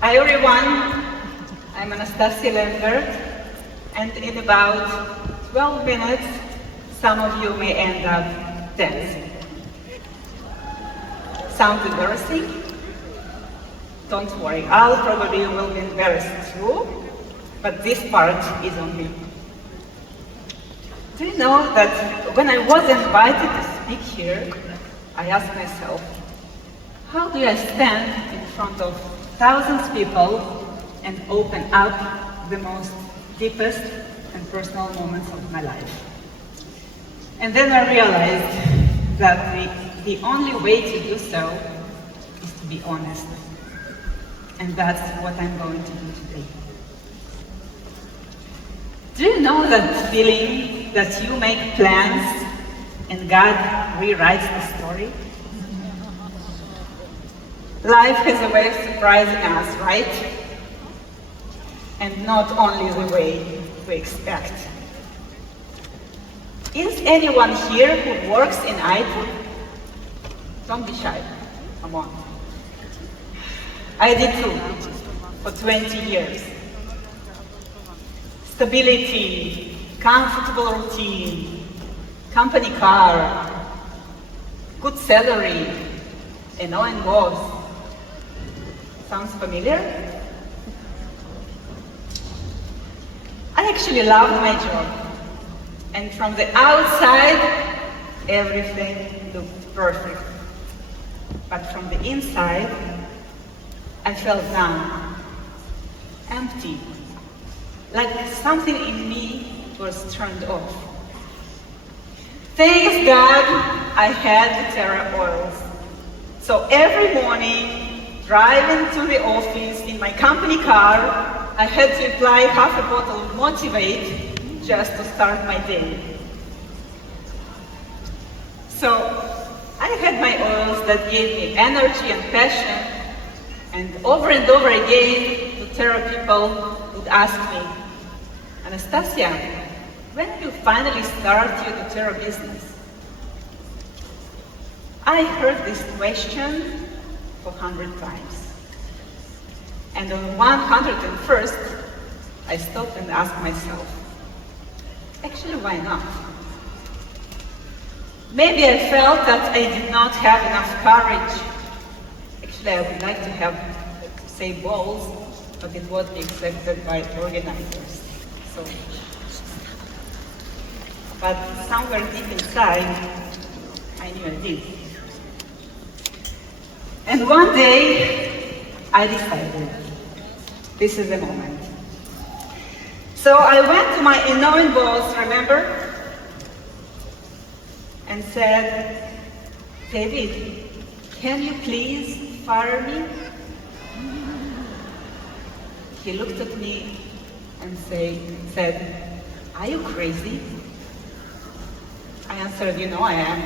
Hi everyone, I'm Anastasia Lampert, and in about 12 minutes, some of you may end up dancing. Sounds embarrassing? Don't worry, I'll probably will be embarrassed too, but this part is on me. Do you know that when I was invited to speak here, I asked myself, how do I stand in front of thousands of people and open up the most deepest and personal moments of my life? And then I realized that the only way to do so is to be honest. And that's what I'm going to do today. Do you know that feeling that you make plans and God rewrites the story? Life has a way of surprising us, right? And not only the way we expect. Is anyone here who works in IT? Don't be shy, come on. I did too, for 20 years. Stability, comfortable routine, company car, good salary, annoying boss. Sounds familiar? I actually loved my job. And from the outside, everything looked perfect. But from the inside, I felt down, empty, like something in me was turned off. Thanks God, I had doTERRA oils. So every morning, driving to the office in my company car, I had to apply half a bottle of Motivate just to start my day. So I had my oils that gave me energy and passion, and over again, doTERRA people would ask me, Anastasia, when will you finally start your doTERRA business? I heard this question 400 times. And on 101st, I stopped and asked myself, actually, why not? Maybe I felt that I did not have enough courage. Actually, I would like to say balls, but it won't be accepted by organizers. So, but somewhere deep inside, I knew I did. And one day, I decided, this is the moment. So I went to my annoying boss, remember? And said, David, can you please fire me? He looked at me and said, are you crazy? I answered, you know I am.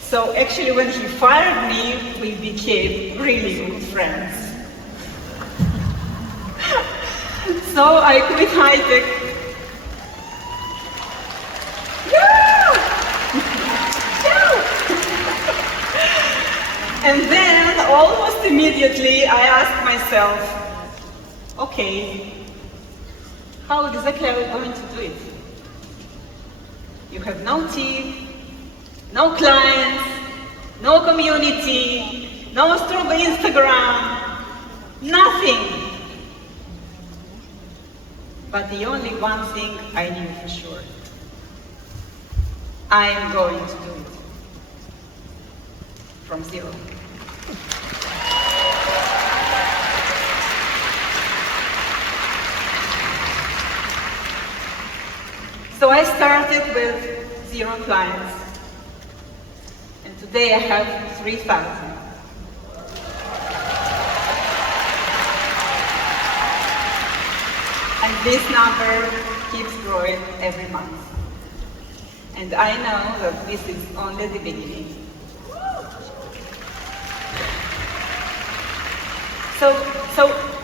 So actually when he fired me, we became really good friends. So I quit high-tech. And then almost immediately I asked myself, okay, how exactly are we going to do it? You have no team, no clients, no community, no strong Instagram, nothing. But the only one thing I knew for sure, I am going to do it from zero. So I started with 0 clients. And today I have 3,000. And this number keeps growing every month. And I know that this is only the beginning. So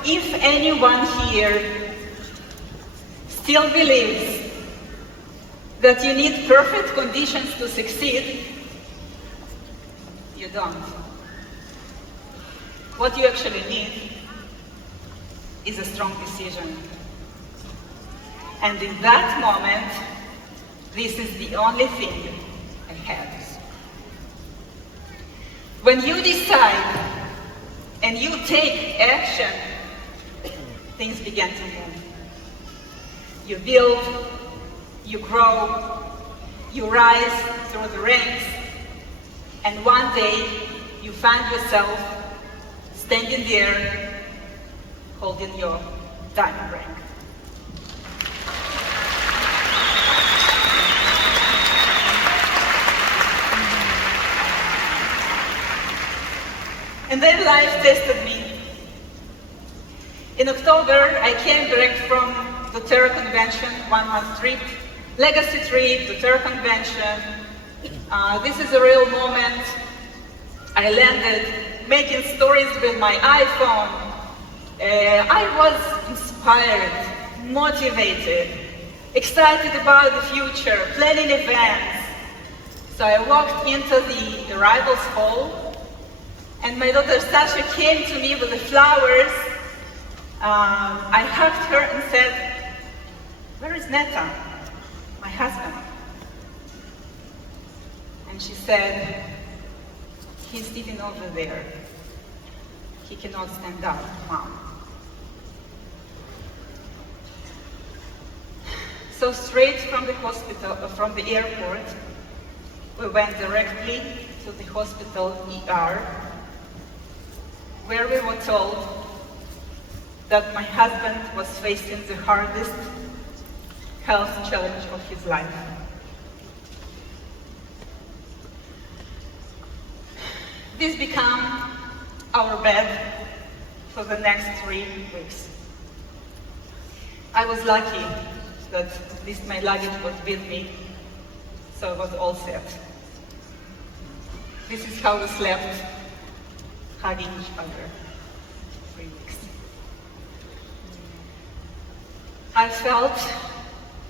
if anyone here still believes that you need perfect conditions to succeed, you don't. what you actually need is a strong decision. And in that moment, this is the only thing I had. When you decide and you take action, things begin to move. You build, you grow, you rise through the ranks, and one day you find yourself standing there holding your diamond ring. And then life tested me. In October, I came back from doTERRA convention, 1 month trip, legacy trip, doTERRA convention. This is a real moment. I landed making stories with my iPhone. I was inspired, motivated, excited about the future, planning events. So I walked into the arrivals hall, and my daughter Sasha came to me with the flowers. I hugged her and said, "Where is Neta, my husband?" And she said, "He's sitting over there. He cannot stand up, Mom." So straight from the hospital, from the airport, we went directly to the hospital ER, where we were told that my husband was facing the hardest health challenge of his life. This became our bed for the next 3 weeks. I was lucky that at least my luggage was with me, so it was all set. This is how we slept, hugging each other, 3 weeks. I felt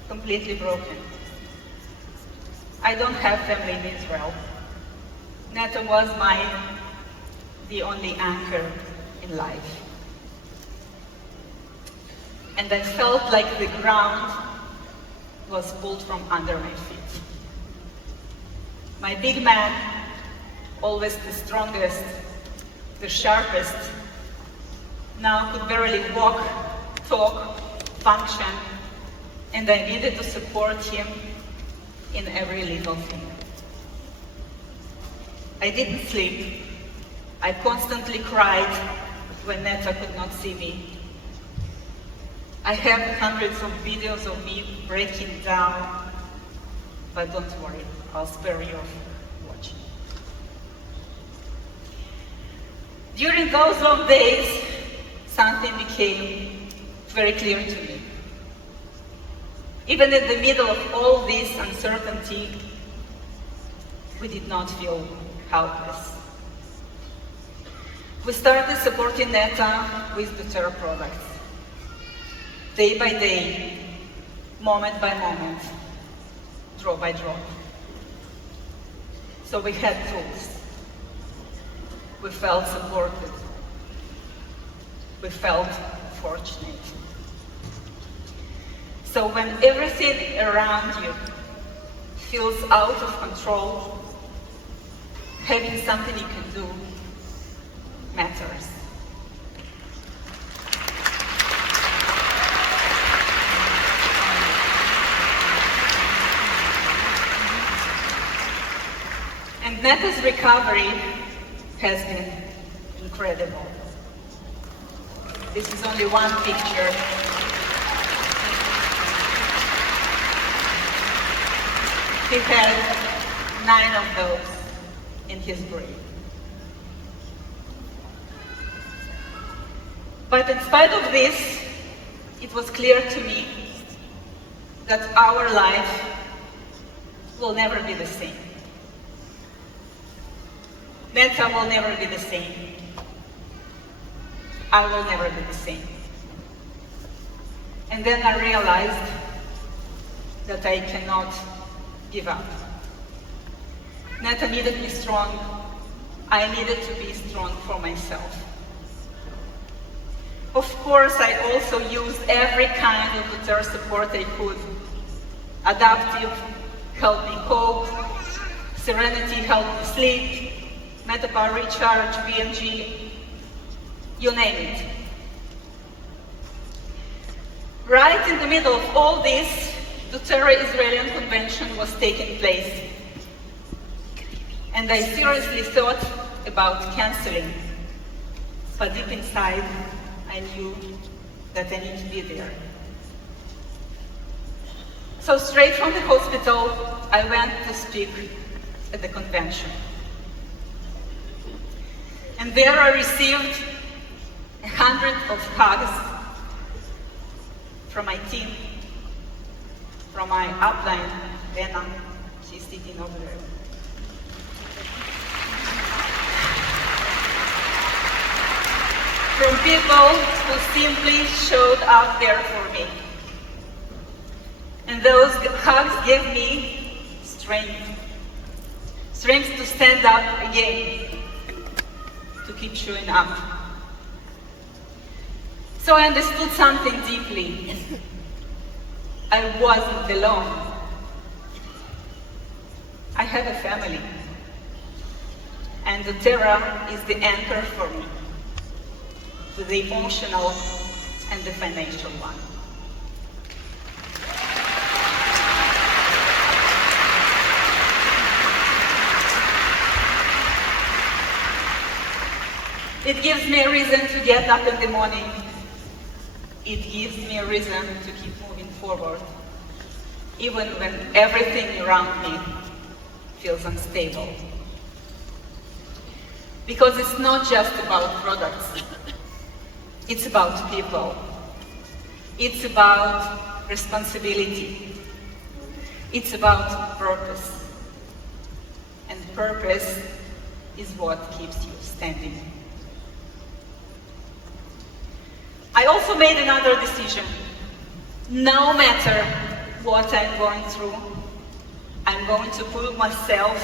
completely broken. I don't have family in Israel. Neta was the only anchor in life. And I felt like the ground was pulled from under my feet. My big man, always the strongest, the sharpest, now could barely walk, talk, function, and I needed to support him in every little thing. I didn't sleep. I constantly cried when Neta could not see me. I have hundreds of videos of me breaking down, but don't worry, I'll spare you of watching. During those long days, something became very clear to me. Even in the middle of all this uncertainty, we did not feel helpless. We started supporting Neta with doTERRA products. Day by day, moment by moment, drop by drop. So we had tools. We felt supported. We felt fortunate. So when everything around you feels out of control, having something you can do matters. And Neta's recovery has been incredible. This is only one picture. He had 9 of those in his brain. But in spite of this, it was clear to me that our life will never be the same. Neta will never be the same. I will never be the same. And then I realized that I cannot give up. Neta needed me strong. I needed to be strong for myself. Of course, I also used every kind of doTERRA support I could. Adaptive helped me cope, Serenity helped me sleep, Metapower Recharge, BMG, you name it. Right in the middle of all this, doTERRA Israeli convention was taking place. And I seriously thought about canceling. But deep inside, I knew that I need to be there. So straight from the hospital, I went to speak at the convention. And there I received 100 of hugs from my team, from my upline, Lena, she's sitting over there. From people who simply showed up there for me. And those hugs gave me strength. Strength to stand up again, to keep showing up. So I understood something deeply. I wasn't alone. I have a family. And doTERRA is the anchor for me, the emotional and the financial one. It gives me a reason to get up in the morning. It gives me a reason to keep moving forward, even when everything around me feels unstable. Because it's not just about products. It's about people. It's about responsibility. It's about purpose. And purpose is what keeps you standing. I also made another decision. No matter what I'm going through, I'm going to pull myself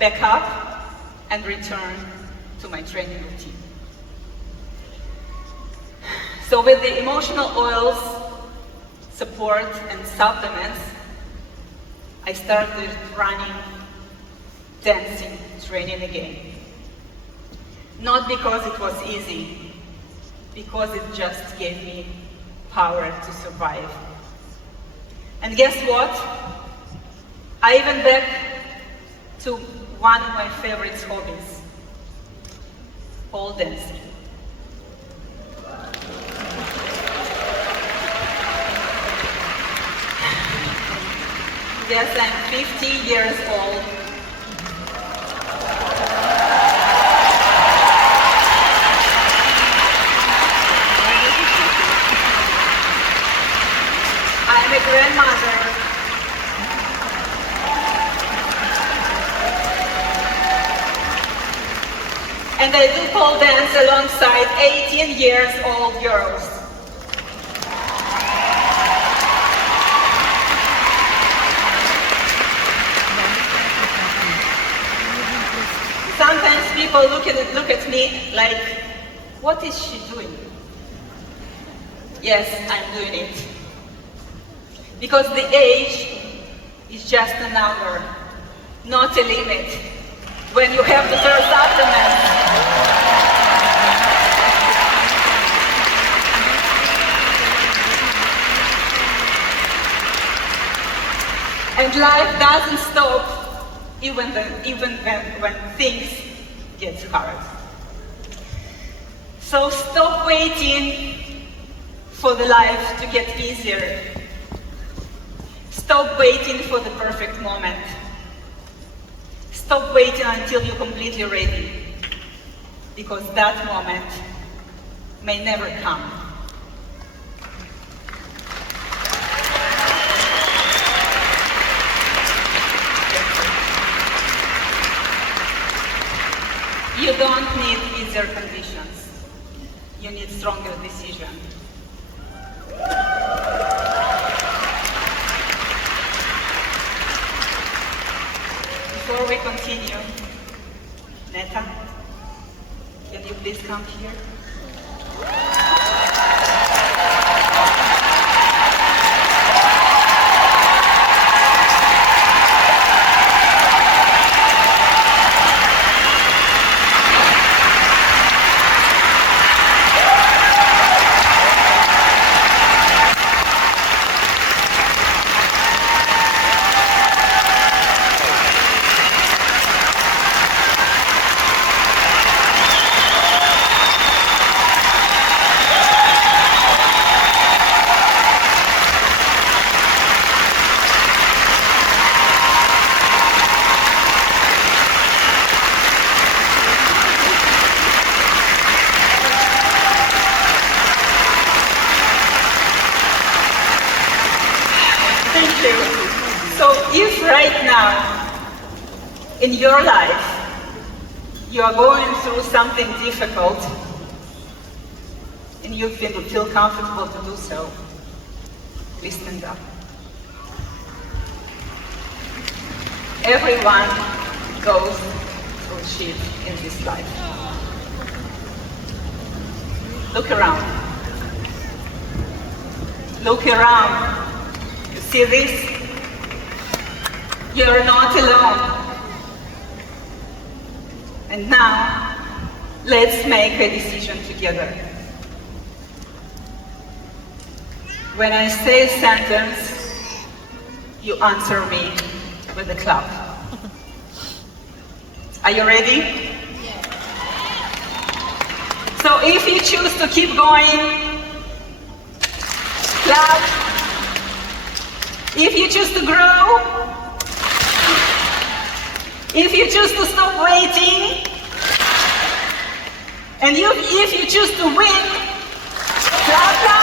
back up and return to my training routine. So with the emotional oils, support and supplements, I started running, dancing, training again. Not because it was easy, because it just gave me power to survive. And guess what? I even back to one of my favorite hobbies, pole dancing. Yes, I'm 50 years old. I'm a grandmother. And I do pole dance alongside 18 years old girls. Sometimes people look at me like, what is she doing? Yes, I'm doing it. Because the age is just a number, not a limit. When you have the first supplement. And life doesn't stop even when things get hard. So stop waiting for the life to get easier. Stop waiting for the perfect moment. Stop waiting until you're completely ready, because that moment may never come. You don't need easier conditions. You need stronger decision. Before we continue, Neta, can you please come here? right now, in your life, you are going through something difficult, and you feel comfortable to do so, please stand up. Everyone goes through shit in this life. Look around. Look around. You see this? You're not alone. And now, let's make a decision together. When I say a sentence, you answer me with a clap. Are you ready? Yes. So if you choose to keep going, clap. If you choose to grow, if you choose to stop waiting, and if you choose to win, clap, clap.